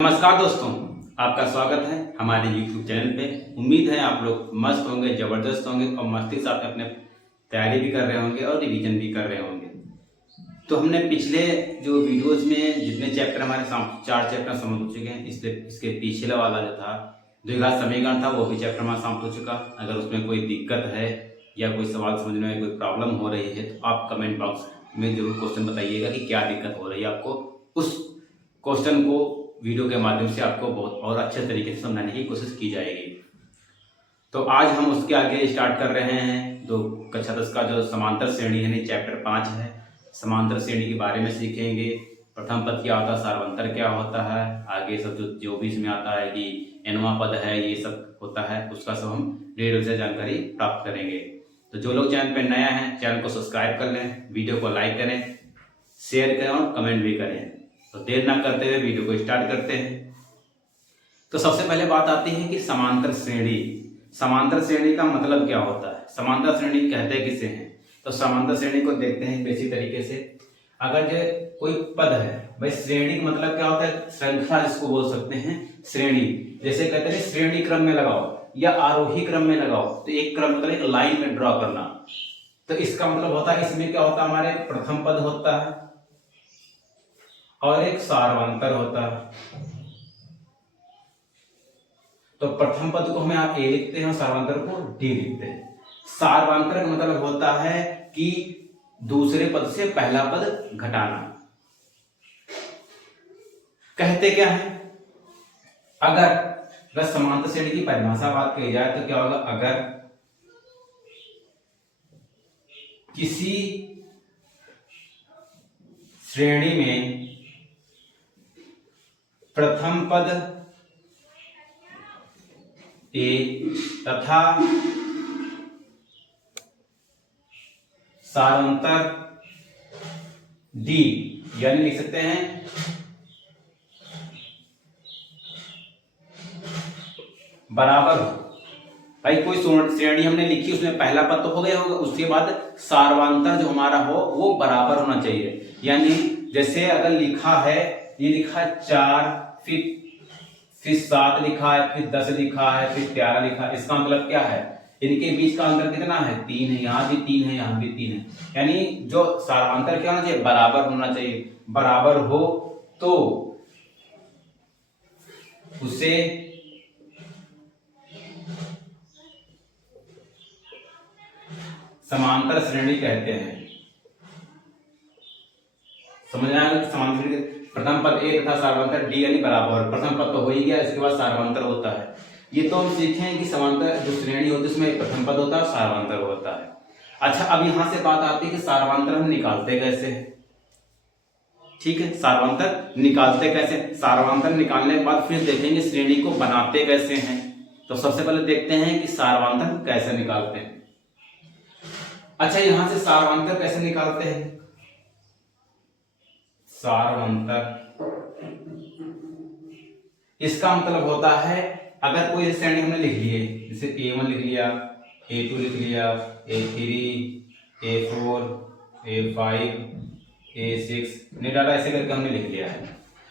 नमस्कार दोस्तों, आपका स्वागत है हमारे YouTube चैनल पे। उम्मीद है आप लोग मस्त होंगे, ज़बरदस्त होंगे और मस्ती के साथ अपने तैयारी भी कर रहे होंगे और रिवीजन भी कर रहे होंगे। तो हमने पिछले जो वीडियोस में जितने चैप्टर हमारे 4 चैप्टर समाप्त हो चुके हैं, इसके पिछले वाला जो था द्विघात समीकरण था वो भी चैप्टर हमारा समाप्त हो चुका। अगर उसमें कोई दिक्कत है या कोई सवाल समझने में कोई प्रॉब्लम हो रही है तो आप कमेंट बॉक्स में जरूर क्वेश्चन बताइएगा कि क्या दिक्कत हो रही है आपको। उस क्वेश्चन को वीडियो के माध्यम से आपको बहुत और अच्छे तरीके से समझाने की कोशिश की जाएगी। तो आज हम उसके आगे स्टार्ट कर रहे हैं जो कक्षा 10 का जो समांतर श्रेणी यानी चैप्टर 5 है। समांतर श्रेणी के बारे में सीखेंगे। प्रथम पद क्या होता है, सार्वंतर क्या होता है, आगे सब जो भी इसमें आता है कि एनवा पद है, ये सब होता है, उसका सब हम डिटेल से जानकारी प्राप्त करेंगे। तो जो लोग चैनल पर नया है चैनल को सब्सक्राइब कर लें, वीडियो को लाइक करें, शेयर करें और कमेंट भी करें। तो देर ना करते हुए वीडियो को स्टार्ट करते हैं। तो सबसे पहले बात आती है कि समांतर श्रेणी। समांतर श्रेणी का मतलब क्या होता है, समांतर श्रेणी कहते किसे हैं। तो समांतर श्रेणी को देखते हैं इसी तरीके से। अगर जो कोई पद है, भाई श्रेणी का मतलब क्या होता है, श्रृंखला जिसको बोल सकते हैं श्रेणी। जैसे कहते हैं श्रेणी क्रम में लगाओ या आरोही क्रम में लगाओ, तो एक क्रम मतलब एक लाइन में ड्रॉ करना। तो इसका मतलब होता है इसमें क्या होता है, हमारे प्रथम पद होता है और एक सार्वंतर होता है। तो प्रथम पद को हमें आप ए लिखते हैं और सार्वंतर को डी लिखते हैं। सार्वंतर का मतलब होता है कि दूसरे पद से पहला पद घटाना। कहते क्या है, अगर समांतर श्रेणी की परिभाषा बात कही जाए तो क्या होगा, अगर किसी श्रेणी में प्रथम पद ए तथा सार्वंतर डी, यानी लिख सकते हैं बराबर हो। भाई कोई श्रेणी हमने लिखी, उसमें पहला पद तो हो गया होगा, उसके बाद सार्वंतर जो हमारा हो वो बराबर होना चाहिए। यानी जैसे अगर लिखा है, ये लिखा 4, फिर 7 लिखा है, फिर 10 लिखा है, फिर 11 लिखा है, इसका मतलब क्या है, इनके बीच का अंतर कितना है, 3 है। यहाँ भी 3 है, यहाँ भी 3 है। यानी जो सार्वंतर क्या होना चाहिए, बराबर होना चाहिए। बराबर हो तो उसे समांतर श्रेणी कहते हैं। समझ आया समांतर श्रेणी, प्रथम पद ए तथा सार्वंतर डी यानी बराबर। प्रथम पद तो हो ही गया, इसके बाद सार्वंतर होता है। ये तो हम सीखे हैं कि समांतर जो श्रेणी होती है उसमें प्रथम पद होता है, सार्वंतर होता है। अच्छा, अब यहां से बात आती है कि सार्वंतर हम निकालते कैसे हैं। ठीक है, सार्वंतर निकालते कैसे। सार्वंतर निकालने के बाद फिर देखेंगे श्रेणी को बनाते कैसे हैं। तो सबसे पहले देखते हैं कि सार्वंतर कैसे निकालते हैं। अच्छा, यहां से सार्वंतर कैसे निकालते हैं। सार्वंतर इसका मतलब होता है, अगर कोई श्रेणी हमने लिख ली है, जैसे A1 लिख लिया, A2 लिख लिया, A3, A4, A5, A6 नहीं डाला, ऐसे करके हमने लिख लिया है।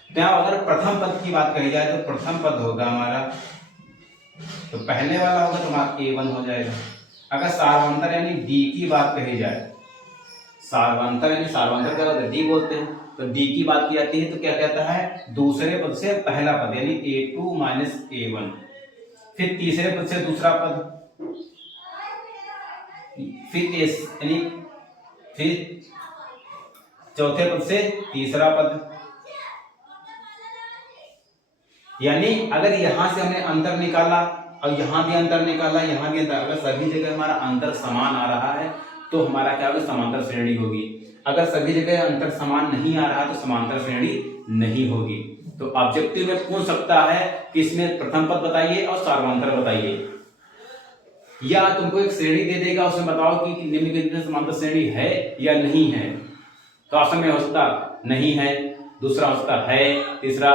तो अगर प्रथम पद की बात कही जाए तो प्रथम पद होगा हमारा, तो पहले वाला होगा तो हमारा A1 हो जाएगा। अगर सार्वंतर यानी D की बात कही जाए, सार्वंतर यानी सार्वंतर क्या होता है, D बोलते हैं, तो D की बात की जाती है तो क्या कहता है, दूसरे पद से पहला पद यानी A2 माइनस A1, फिर तीसरे पद से दूसरा पद, फिर S यानी फिर चौथे पद से तीसरा पद। यानी अगर यहां से हमने अंतर निकाला और यहां भी अंतर निकाला, यहां भी अंतर, अगर सभी जगह हमारा अंतर समान आ रहा है तो हमारा क्या होगा, समांतर श्रेणी होगी। अगर सभी जगह अंतर समान नहीं आ रहा तो समांतर श्रेणी नहीं होगी। तो ऑब्जेक्टिव में पूछ सकता है कि इसमें प्रथम पद बताइए और सार्वंतर बताइए, या तुमको एक श्रेणी दे देगा, उसमें बताओ कि निम्नलिखित में समांतर श्रेणी है या नहीं है। तो ऑप्शन में हो सकता नहीं है, दूसरा हो सकता है, तीसरा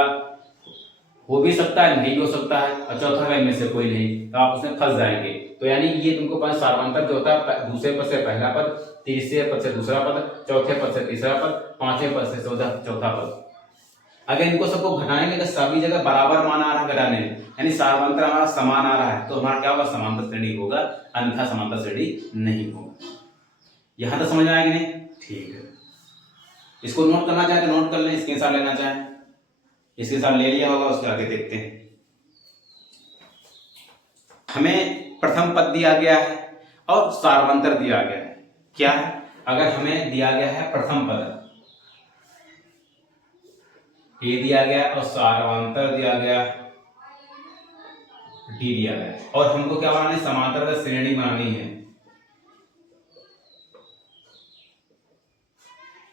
हो भी सकता है, नहीं हो सकता है, और चौथा में से कोई नहीं, तो आप उसमें फंस जाएंगे। तो यानी ये तुमको पास सार्वंतर जो होता है, दूसरे पद से पहला पद, तीसरे पद से दूसरा पद, चौथे पद से तीसरा पद, पांचवें पद से चौथा पद। अगर इनको सबको घटाएंगे तो सभी जगह बराबर मान आ रहा है घटाने में, यानी सार्वंतर हमारा समान आ रहा है, तो हमारा क्या होगा, समांतर श्रेणी होगा, अन्यथा समांतर श्रेणी नहीं होगा। यहां तक समझ में आएगी नहीं? ठीक है, इसको नोट करना चाहे तो नोट कर लें, स्क्रीनशॉट लेना चाहे स्क्रीनशॉट ले लिया होगा। उसके आगे देखते हैं। हमें प्रथम पद दिया गया है और सार्वंतर दिया गया है। क्या है? अगर हमें दिया गया है प्रथम पद ए दिया गया और सार्वंतर दिया गया डी दिया गया, और हमको क्या बनाना है, समांतर का श्रेणी बनानी है।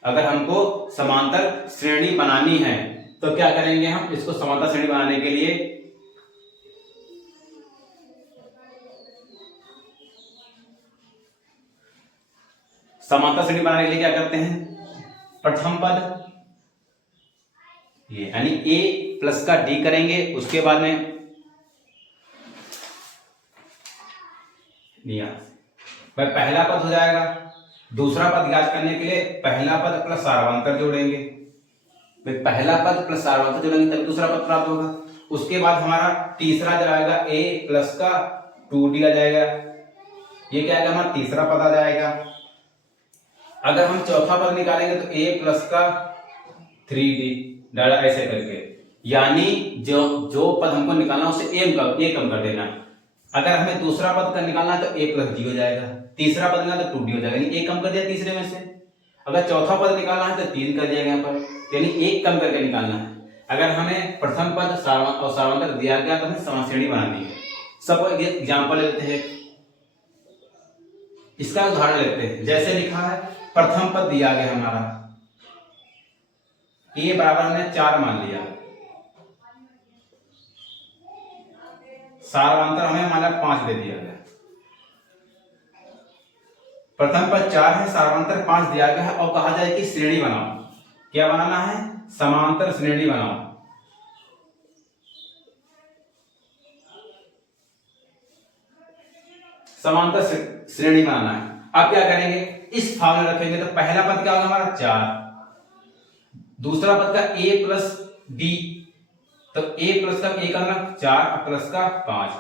अगर हमको समांतर श्रेणी बनानी है तो क्या करेंगे, हम इसको समांतर श्रेणी बनाने के लिए क्या करते हैं, प्रथम पद ये यानी ए प्लस का डी करेंगे, उसके बाद में भाई पहला पद हो जाएगा। दूसरा पद याद करने के लिए पहला पद प्लस सार्वंतर जोड़ेंगे, भाई पहला पद प्लस सार्वंतर जोड़ेंगे तब दूसरा पद प्राप्त होगा। उसके बाद हमारा तीसरा जाएगा ए प्लस का 2d आ जाएगा, ये क्या आएगा, हमारा तीसरा पद आ जाएगा। अगर हम चौथा पद निकालेंगे तो a प्लस का 3d डाला, ऐसे करके, यानी जो पद हमको निकालना है उसे a कम कर देना। अगर हमें दूसरा पद का निकालना है तो a प्लस d हो जाएगा, तीसरा पद निकालना तो 2d हो जाएगा, यानी a कम कर दिया तीसरे में से। अगर चौथा पद निकालना है तो 3 कर दिया यहाँ पर, यानी 1 कम करके निकालना है। अगर हमें प्रथम पद और सार्वंतर दिया गया तो हमें समाश्रेणी बनानी है। सब एग्जाम्पल लेते हैं, इसका उदाहरण लेते हैं। जैसे लिखा है, प्रथम पद दिया गया हमारा a बराबर हमने 4 मान लिया, सार्वंतर हमें हमारा 5 दे दिया गया। प्रथम पद 4 है, सार्वंतर 5 दिया गया है, और कहा जाए कि श्रेणी बनाओ। क्या बनाना है, समांतर श्रेणी बनाओ। समांतर श्रेणी बनाना है। अब क्या करेंगे, इस फॉर्मूला रखेंगे तो पहला पद क्या होगा हमारा 4, दूसरा पद का a प्लस डी, तो a प्लस का a का मतलब 4 और प्लस का 5।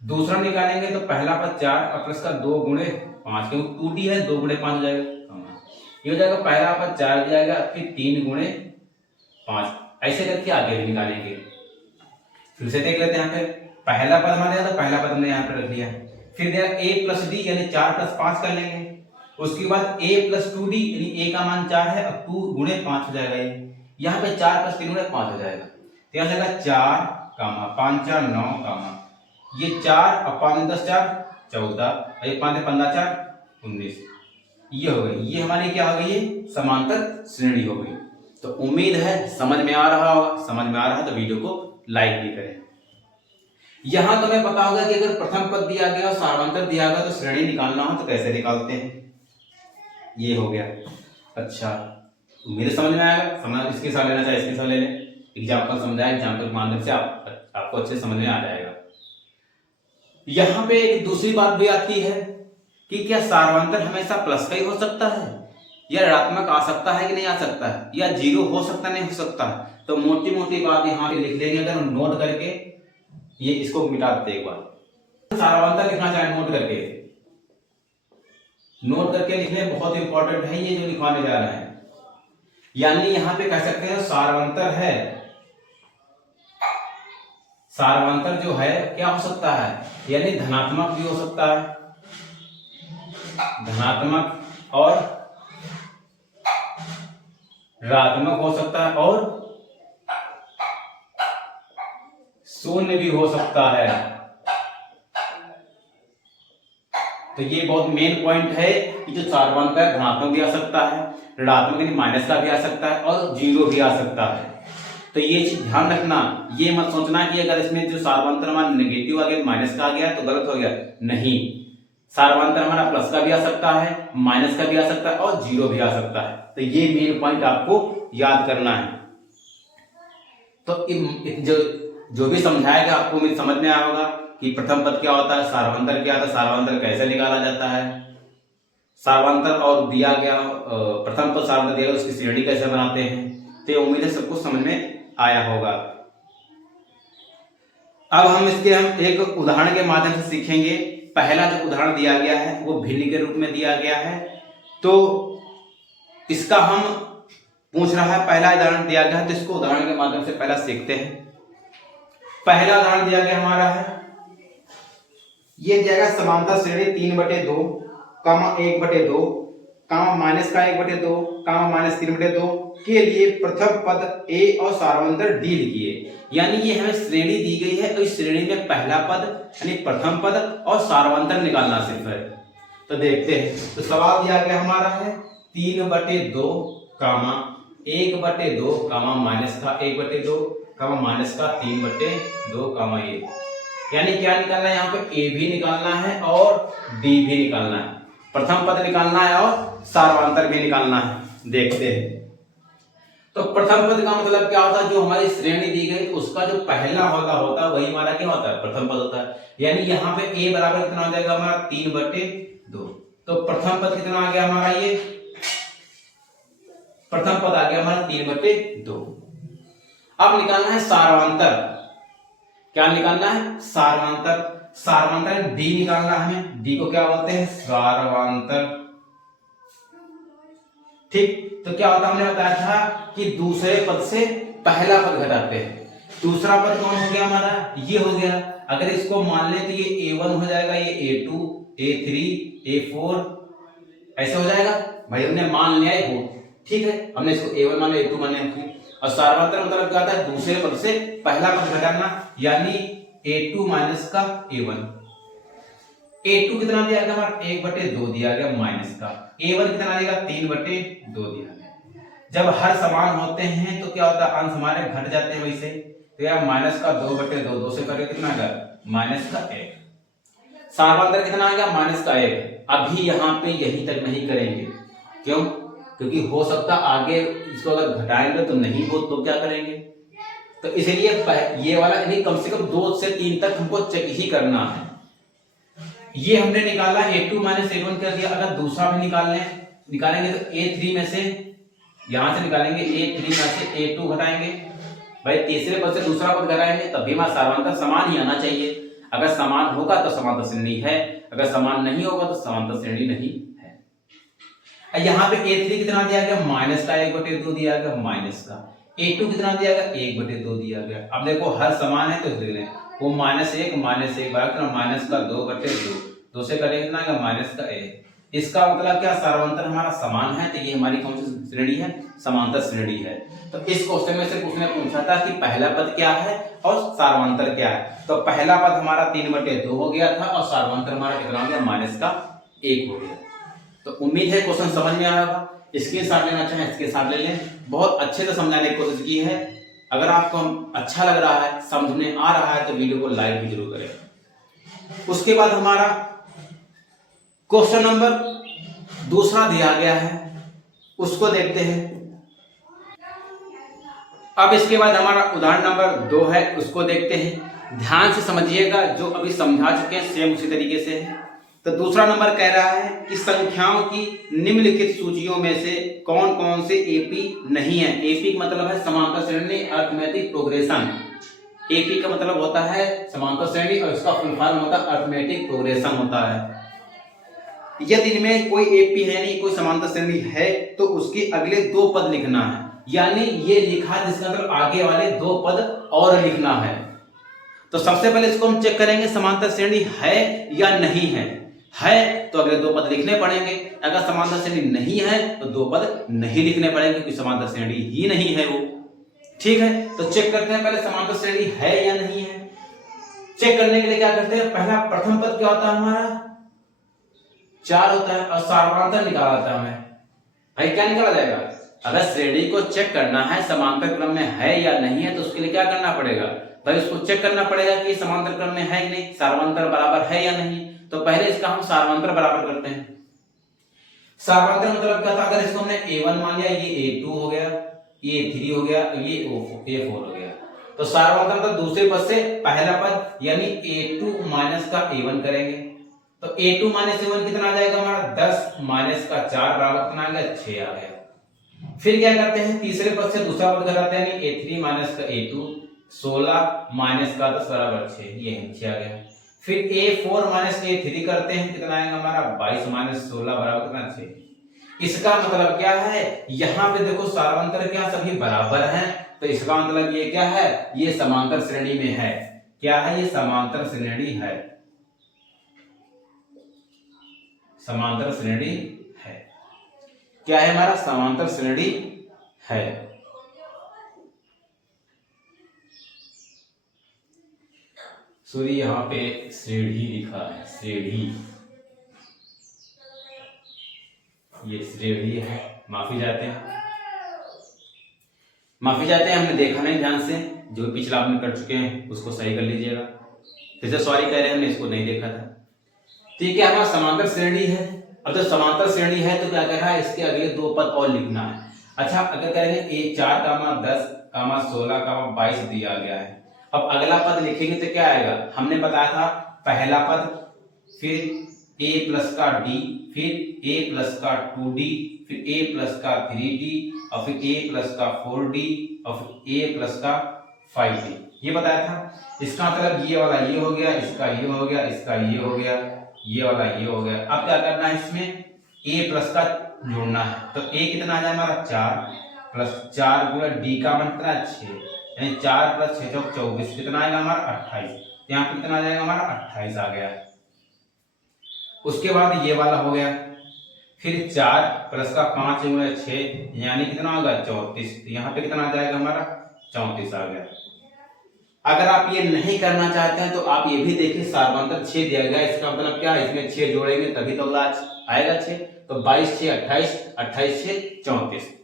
दूसरा निकालेंगे तो पहला पद 4 और प्लस का 2 गुणे 5, क्योंकि 2d है, 2 गुणे 5 हो जाएगा, ये हो जाएगा। पहला पद 4 दिया जाएगा, फिर 3 गुणे 5, ऐसे करके आगे भी निकालेंगे। फिर से देख लेते हैं, यहाँ पे पहला पद हमारे तो पहला पद हमने यहाँ पे रख लिया, फिर दिया a प्लस डी यानी 4 प्लस 5 कर लेंगे। उसके बाद a प्लस 2d यानी a का मान 4 है और 2 गुणे 5 हो जाएगा, ये यहाँ पे 4 प्लस 3 गुणे 5 हो जाएगा। तो यहाँ जाएगा 4 कामा 5 4 9 कामा ये 4 और 5 10 4 14, ये 5 15 4 19, ये हो गई। ये हमारी क्या हो गई, ये समांतर श्रेणी हो गई। तो उम्मीद है समझ में आ रहा होगा। समझ में आ रहा है तो वीडियो को लाइक भी करें। यहां तुम्हें पता होगा कि अगर प्रथम पद दिया गया और सार्वंतर दिया गया तो श्रेणी निकालना हो तो कैसे निकालते हैं। ये हो गया। अच्छा, मेरे समझ में आएगा। समझ इसके साथ लेना चाहिए, इसके साथ ले लें। एग्जाम्पल समझाया, एग्जाम्पल के माध्यम से आपको अच्छे समझ में आ जाएगा। यहाँ पे एक दूसरी बात भी आती है कि क्या सार्वंतर हमेशा प्लस का ही हो सकता है या ऋणात्मक आ सकता है कि नहीं आ सकता है, या जीरो हो सकता नहीं हो सकता। तो मोटी मोटी बात यहाँ पे लिख लेंगे, अगर नोट करके ये इसको मिटा देते एक बार। सार्वंतर लिखना चाहे नोट करके लिखने बहुत इंपॉर्टेंट है ये जो लिखवाने जा रहे हैं। यानी यहाँ पे कह सकते हैं सार्वंतर है, सार्वंतर जो है क्या हो सकता है, यानी धनात्मक भी हो सकता है, धनात्मक और ऋणात्मक हो सकता है, और शून्य भी हो सकता है। तो ये बहुत मेन पॉइंट है कि जो सार्वंतर धनात्मक भी आ सकता है, ऋणात्मक यानी माइनस का भी आ सकता है, और जीरो भी आ सकता है। तो ये चीज ध्यान रखना, ये मत सोचना कि अगर इसमें जो सार्वंतर हमारा नेगेटिव आ गया, माइनस का आ गया तो गलत हो गया। नहीं, सार्वंतर हमारा प्लस का भी आ सकता है, माइनस का भी आ सकता है, और जीरो भी आ सकता है। तो ये मेन पॉइंट आपको याद करना है। तो जो भी समझाया गया आपको मुझे समझ में आया होगा कि प्रथम पद क्या होता है, सार्वंतर क्या होता है, सार्वंतर कैसे निकाला जाता है, सार्वंतर और दिया गया प्रथम पद सार्वंतर दिया गया उसकी श्रेणी कैसे बनाते हैं। तो उम्मीद है सबको समझ में आया होगा। अब हम एक उदाहरण के माध्यम से सीखेंगे। पहला जो उदाहरण दिया गया है वो भिन्न के रूप में दिया गया है, तो इसका हम पूछ रहा है, पहला उदाहरण दिया गया है तो इसको उदाहरण के माध्यम से पहला सीखते हैं। पहला उदाहरण दिया गया हमारा है, ये दिया गया समांतर श्रेणी 3/2 कामा 1/2 कामा माइनस का 1/2 कामा माइनस 3/2 के लिए प्रथम पद ए और सारवंतर डी लिखिए। यानी ये हमें श्रेणी दी गई है और इस श्रेणी में पहला पद यानी प्रथम पद और सारवंतर निकालना सिर्फ है। तो देखते हैं, तो सवाल दिया गया हमारा है 3/2 कामा 1/2 कामा माइनस का 1/2 कामा माइनस का 3/2 कामा ये, यानी क्या निकालना है यहाँ पे, ए भी निकालना है और डी भी निकालना है, प्रथम पद निकालना है और सारवांतर भी निकालना है। देखते हैं, तो प्रथम पद का मतलब क्या होता है, जो हमारी श्रेणी दी गई उसका जो पहला वाला होता है वही हमारा क्या होता है, प्रथम पद होता है। यानी यहाँ पे a बराबर कितना हो जाएगा हमारा 3/2, तो प्रथम पद कितना आ गया हमारा, ये प्रथम पद आ गया हमारा 3/2। अब निकालना है सारवांतर, क्या निकालना है, सारवांतर। सारवांतर डी निकालना है हमें, डी को क्या बोलते हैं, सारवांतर। ठीक, तो क्या होता है, हमने बताया था कि दूसरे पद से पहला पद घटाते हैं। दूसरा पद कौन हो गया हमारा, ये हो गया। अगर इसको मान ले तो ये a1 हो जाएगा, ये a2 a3 a4 ऐसे हो जाएगा। भाई हमने मान लिया है, ठीक है, हमने इसको a1 माने a2 माने। और सारवांतर मतलब क्या होता है, दूसरे पद से पहला पद घटाना, यानी a2 माइनस का a1। a2 कितना दिया गया हमारा, 1/2 दिया गया माइनस का, a1 कितना दिया, 3/2 दिया गया। जब हर समान होते हैं तो क्या होता है, अंश हमारे घट जाते हैं वैसे, तो यार माइनस का 2/2, 2 से करें कितना आएगा, माइनस का 1। सारवांतर कितना आ गया, माइनस का 1। अभी यहाँ पे यहीं तक नहीं करेंगे, क्यों, क्योंकि हो सकता आगे इसको अगर घटाएंगे तो नहीं हो तो क्या करेंगे, तो इसलिए ये वाला यानी कम से कम 2 से 3 तक हमको चेक ही करना है। ये हमने निकाला a2 माइनस a1 कर दिया। अगर दूसरा भी निकालेंगे तो a3 में से, यहां से निकालेंगे a3 में से a2 घटाएंगे। भाई तीसरे पद से दूसरा पद घटाएंगे तब भी हमारा सारवांतर समान ही आना चाहिए। अगर समान होगा तो समांतर श्रेणी है, अगर समान नहीं होगा तो समांतर श्रेणी नहीं है। यहाँ पे a3 कितना दिया गया, माइनस का 1/2 दिया गया, माइनस का a2 कितना दिया गया, 1/2 दिया गया। अब देखो हर समान है तो देख लें, वो -1 बराबर माइनस का 2/2, 2 से कटेंगे कितना आएगा, माइनस का 1। इसका मतलब क्या, सारवांतर हमारा समान है, तो ये हमारी कौन सी श्रेणी है, समांतर श्रेणी है। तो इस क्वेश्चन में से उसने पूछा था कि पहला पद क्या है और सारवांतर क्या है। तो पहला पद हमारा 3/2 हो गया था और सारवांतर हमारा कितना हो गया, -1 हो गया। तो उम्मीद है क्वेश्चन समझ में आया होगा। इसके साथ लेना चाहे इसके साथ ले लें, बहुत अच्छे से समझाने की कोशिश की है। अगर आपको अच्छा लग रहा है, समझ में आ रहा है तो वीडियो को लाइक भी जरूर करें। उसके बाद हमारा क्वेश्चन नंबर दूसरा दिया गया है, उसको देखते हैं। अब इसके बाद हमारा उदाहरण नंबर 2 है, उसको देखते हैं। ध्यान से समझिएगा, जो अभी समझा चुके हैं सेम उसी तरीके से है। तो दूसरा नंबर कह रहा है कि संख्याओं की निम्नलिखित सूचियों में से कौन कौन से एपी नहीं है। एपी का मतलब है समांतर श्रेणी अरिथमेटिक प्रोग्रेशन। एपी का मतलब होता है समांतर श्रेणी और इसका फुल फॉर्म होता है अरिथमेटिक प्रोग्रेशन होता है। यदि इनमें कोई एपी है यानी कोई समांतर श्रेणी है तो उसके अगले 2 पद लिखना है, यानी ये लिखा जिसका मतलब आगे वाले 2 पद और लिखना है। तो सबसे पहले इसको हम चेक करेंगे समांतर श्रेणी है या नहीं है तो अगले 2 पद लिखने पड़ेंगे। अगर समांतर श्रेणी नहीं है तो 2 पद नहीं लिखने पड़ेंगे, क्योंकि समांतर श्रेणी ही नहीं है वो। ठीक है, तो चेक करते हैं पहले समांतर श्रेणी है या नहीं है। चेक करने के लिए क्या करते हैं, पहला प्रथम पद क्या होता है हमारा 4 होता है और सारवांतर निकाला जाता है हमें। भाई क्या निकाला जाएगा, अगर श्रेणी को चेक करना है समांतर क्रम में है या नहीं है तो उसके लिए क्या करना पड़ेगा, भाई उसको चेक करना पड़ेगा कि समांतर क्रम में है कि नहीं, सारवांतर बराबर है या नहीं। तो पहले इसका हम सारवांतर बराबर करते हैं। सारवांतर मतलब क्या था, अगर इसको हमने a1 मान लिया, ये a2 हो गया, ये a3 हो गया, ये a4 हो गया। तो सारवांतर मतलब दूसरे पद से पहला पद यानी a2 माइनस का a1 करेंगे। तो a2 माइनस a1 कितना आ जाएगा हमारा 10 माइनस का 4 बराबर कितना आ गया 6 आ गया। फिर क्या करते हैं, तीसरे पद से दूसरा पद घटाते हैं, a3 माइनस का a2, 16 माइनस का 10 बराबर 6, ये नीचे आ गया। फिर a4 माइनस a3 करते हैं, कितना आएगा हमारा 22 माइनस 16 बराबर कितना 6। इसका मतलब क्या है, यहां पे देखो सारांतर क्या सभी बराबर हैं, तो इसका मतलब ये क्या है, ये समांतर श्रेणी में है। क्या है, ये समांतर श्रेणी है, समांतर श्रेणी है। क्या है हमारा, समांतर श्रेणी है। सॉरी यहाँ पे श्रेणी लिखा है, श्रेणी, ये श्रेणी है, माफी चाहते हैं, माफी चाहते हैं, हमने देखा नहीं ध्यान से, जो पिछला आपने कर चुके हैं उसको सही कर लीजिएगा। फिर से सॉरी कह रहे हैं, हमने इसको नहीं देखा था। ठीक है, हमारा समांतर श्रेणी है। अब तो समांतर श्रेणी है तो क्या कह रहा है, इसके अगले दो पद और लिखना है। अच्छा, अगर करेंगे 4, 10, 16, 22 दिया गया है। अब अगला पद लिखेंगे तो क्या आएगा, हमने बताया था पहला पद, फिर a प्लस का d, फिर a प्लस का 2d, फिर a प्लस का 3d, और फिर a प्लस का 4d, और फिर a प्लस का 5d, ये बताया था। इसका मतलब ये वाला ये हो गया, इसका ये हो गया, इसका ये हो गया, ये वाला ये हो गया। अब क्या करना है, इसमें a प्लस का जोड़ना है, तो a कितना आ जाए हमारा 4 प्लस 4 गुणा d का मान कितना 6, यानी 4 प्लस 6 24, कितना आएगा हमारा 28। यहाँ पे कितना आ जाएगा हमारा 28 आ गया। उसके बाद ये वाला हो गया, फिर 4 प्लस का 5 गुणा 6 यानी कितना होगा 34, यहाँ पे कितना आ जाएगा हमारा 34 आ गया। अगर आप ये नहीं करना चाहते हैं तो आप ये भी देखिए, सार्वंतर 6 दिया गया, इसका मतलब क्या है, इसमें 6 जोड़ेंगे तभी तो आएगा 6, तो 22 6 28, 28 6 34।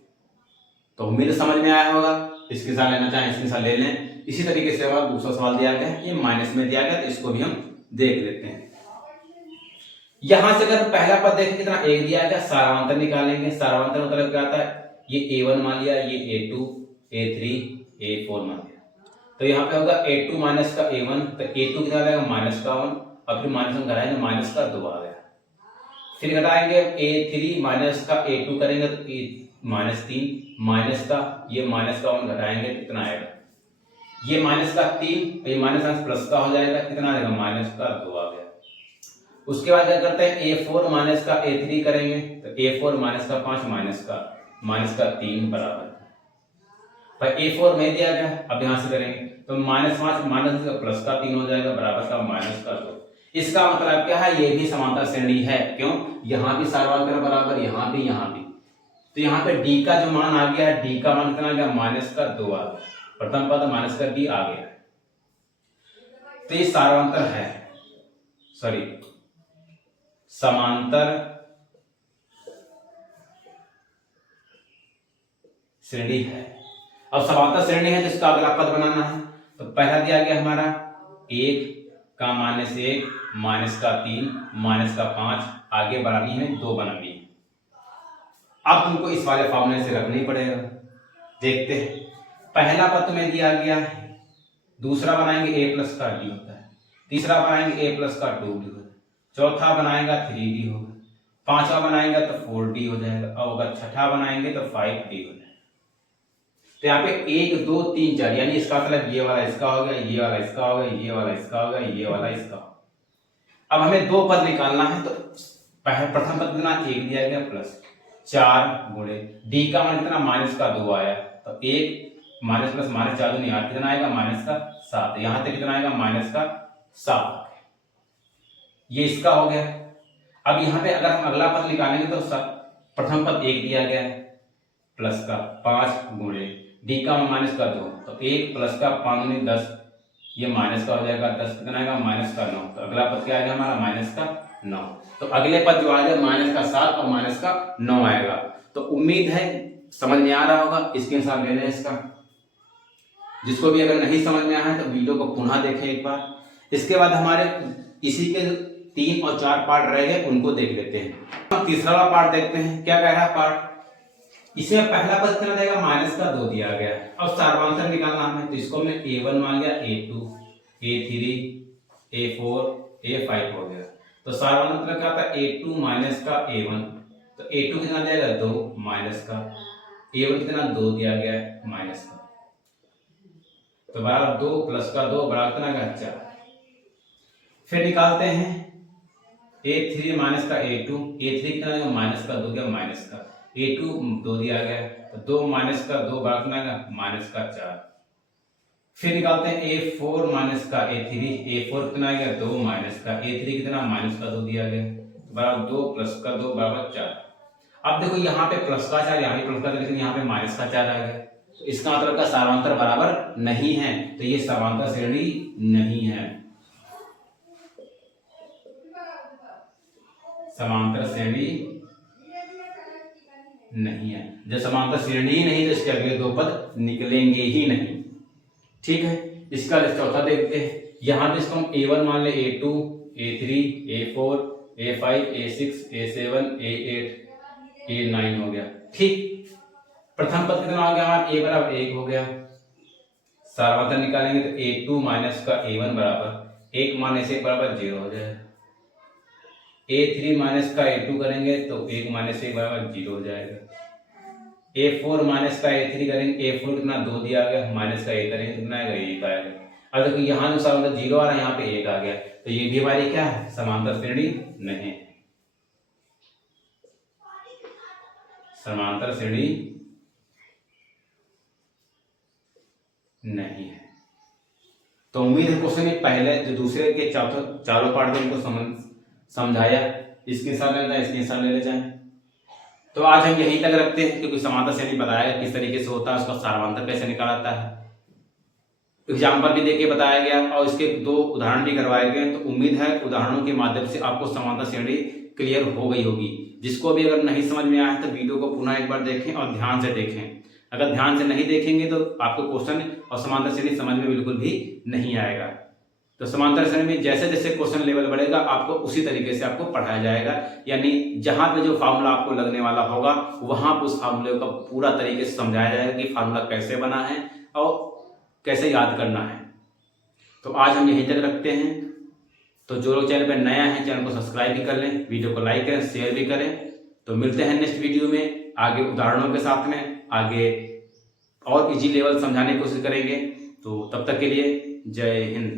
तो उम्मीद समझ में आया होगा। इसके साथ लेना चाहें इसके साथ ले लें। इसी तरीके से हमारा दूसरा सवाल दिया गया है, ये माइनस में दिया गया, तो इसको भी हम देख लेते हैं। यहां से अगर पहला पद देखें कितना 1 दिया गया, सारांतर निकालेंगे। सारांतर मतलब क्या आता है, ये a1 मान लिया, ये a2, a3, a4 मान लिया, तो यहाँ पे होगा a2 माइनस का a1, तो a2 कितना आ जाएगा माइनस का 1, और फिर माइनस में घटाएंगे माइनस का 2 आ गया। फिर घटाएंगे a3 माइनस का a2 करेंगे तो माइनस 3, माइनस का ये माइनस का 1 घटाएंगे कितना आएगा, ये माइनस का 3, ये माइनस प्लस का हो जाएगा, कितना आएगा माइनस का 2 आ गया। उसके बाद क्या करते हैं, a4 माइनस का a3 करेंगे, तो a4 माइनस का 5 माइनस का 3 बराबर, पर a4 में दिया गया। अब यहां से करेंगे तो -5 माइनस का प्लस का 3 हो जाएगा, बराबर का माइनस का 2। इसका मतलब क्या है, ये भी समांतर श्रेणी है। क्यों, यहाँ भी सार्वत्रिक बराबर, यहाँ भी, यहाँ भी। तो यहाँ पे d का जो मान आ गया, d का मान कितना आ गया माइनस का 2 आ गया, प्रथम पद माइनस का d आ गया, तो ये सार्वत्रिक है, सॉरी समांतर श्रेणी है। अब समांतर श्रेणी है, जिसका अगला पद बनाना है, तो पहला दिया गया हमारा 1 का -1 माइनस का 3 माइनस का 5, आगे बनानी है 2 बनानी है। अब तुमको इस वाले फॉर्मूले से रखना ही पड़ेगा। देखते हैं, पहला पद तुम्हें दिया गया है, दूसरा बनाएंगे a प्लस का d होता है, तीसरा बनाएंगे a प्लस का 2d होता है, चौथा बनाएगा 3d होगा, पांचवा बनाएगा तो 4d हो जाएगा, और अगर छठा बनाएंगे तो 5d हो जाएगा। तो यहाँ पे 1 2 3 4, यानी इसका मतलब ये वाला इसका हो गया, ये वाला इसका हो गया, ये वाला इसका हो गया, ये वाला इसका। अब हमें 2 पद निकालना है, तो प्रथम पद कितना 1 दिया गया प्लस 4 गुणे d का मान कितना माइनस का 2 आया, तो 1 माइनस प्लस माइनस 4 नहीं आया, कितना आएगा माइनस का 7, यहां तक कितना आएगा माइनस का 7, ये इसका हो गया। अब यहाँ पे अगर हम अगला पद निकालेंगे तो प्रथम पद 1 दिया गया है प्लस का 5 गुणे d का माइनस का 2, तो 1 प्लस का 5 गुणे 10, ये माइनस का हो जाएगा 10, कितना आएगा माइनस का 9, तो अगला पद क्या आएगा हमारा माइनस का 9। तो अगले पद जो आएगा माइनस का 7 और माइनस का 9 आएगा। तो उम्मीद है समझ में आ रहा होगा, इसके हिसाब ले लें इसका। जिसको भी अगर नहीं समझ में आया है तो वीडियो को पुनः देखें एक बार। इसके बाद हमारे इसी के 3 और 4 पार्ट रह गए, उनको देख लेते हैं। अब तीसरा वाला पार्ट देखते हैं, क्या कह रहा है पार्ट। इसमें पहला पद कितना देगा माइनस का 2 दिया गया है। अब सार्वंतर निकालना हमें, तो इसको हमने a1 मान लिया, a2, a3, a4, a5 हो गया। तो सार्वंतर क्या था a2 माइनस का a1, तो a2 कितना देगा 2 माइनस का A1 कितना 2 दिया गया है माइनस का, तो बराबर 2 प्लस का 2 बराबर कितना का 4। फिर निकालते हैं A3 माइनस का A2, A3 कितना माइनस का 2 गया माइनस का, A2 2 दिया गया तो 2 माइनस का 2 बराबर कितना का माइनस का 4। फिर निकालते हैं A4 माइनस का A3, A4 कितना आ गया 2 माइनस का, A3 कितना माइनस का 2 दिया गया बराबर 2 प्लस का 2 बराबर 4। अब देखो यहाँ पे प्लस का 4, यहाँ पे प्लस का 4, लेकिन यहाँ पे माइनस का 4 आ गया, तो इसका मतलब का समांतर बराबर नहीं है, तो ये समांतर श्रेणी नहीं है, समांतर श्रेणी नहीं है। जब समांतर श्रेणी ही नहीं तो इसके अगले दो पद निकलेंगे ही नहीं। ठीक है, इसका चौथा देखते हैं। यहां भी इसको हम A1 मान ले, A2, A3, A4, A5, A6, A7, A8, A9 हो गया। ठीक, प्रथम पद कितना हो गया हमारा, A बराबर 1 हो गया। सार्वधातुक निकालेंगे तो A2 माइनस का A1 बराबर 1 माइनस 1 बराबर 0 हो जाएगा। A3 माइनस का A2 करेंगे तो 1 माइनस 1 बराबर 0 हो जाएगा। A4 माइनस का A3 करेंगे, A4 कितना 2 दिया गया, माइनस का 1 करेंगे कितना आएगा 1 आएगा। अब देखो यहाँ अनुसार मतलब 0 आ रहा है, यहाँ पे 1 आ गया, तो ये भी हमारी क्या है, समांतर श्रेणी नहीं, समांतर श्रेणी नहीं है। तो उम्मीद है क्वेश्चन में पहले जो दूसरे के चारों पार्ट में उनको समझाया, इसके साथ लेना इसके साथ ले जाए। तो आज हम यहीं तक रखते हैं, क्योंकि समांतर श्रेणी बताया किस तरीके से होता है, उसका सार्वधातुक कैसे निकालता है, एग्जाम्पल भी देके बताया गया और इसके 2 उदाहरण भी करवाए गए। तो उम्मीद है उदाहरणों के माध्यम से आपको समांतर श्रेणी क्लियर हो गई होगी। जिसको भी अगर नहीं समझ में आया तो वीडियो को पुनः एक बार देखें और ध्यान से देखें। अगर ध्यान से नहीं देखेंगे तो आपको क्वेश्चन और समांतर श्रेणी समझ में बिल्कुल भी नहीं आएगा। तो समांतर श्रेणी में जैसे जैसे क्वेश्चन लेवल बढ़ेगा आपको उसी तरीके से आपको पढ़ाया जाएगा, यानी जहां पे जो फार्मूला आपको लगने वाला होगा वहां पर उस फार्मूले का पूरा तरीके से समझाया जाएगा कि फार्मूला कैसे बना है और कैसे याद करना है। तो आज हम यहीं तक रखते हैं। तो जो लोग चैनल पर नया है चैनल को सब्सक्राइब भी कर लें, वीडियो को लाइक करें, शेयर भी करें। तो मिलते हैं नेक्स्ट वीडियो में आगे उदाहरणों के साथ में, आगे और इजी लेवल समझाने की कोशिश करेंगे। तो तब तक के लिए जय हिंद।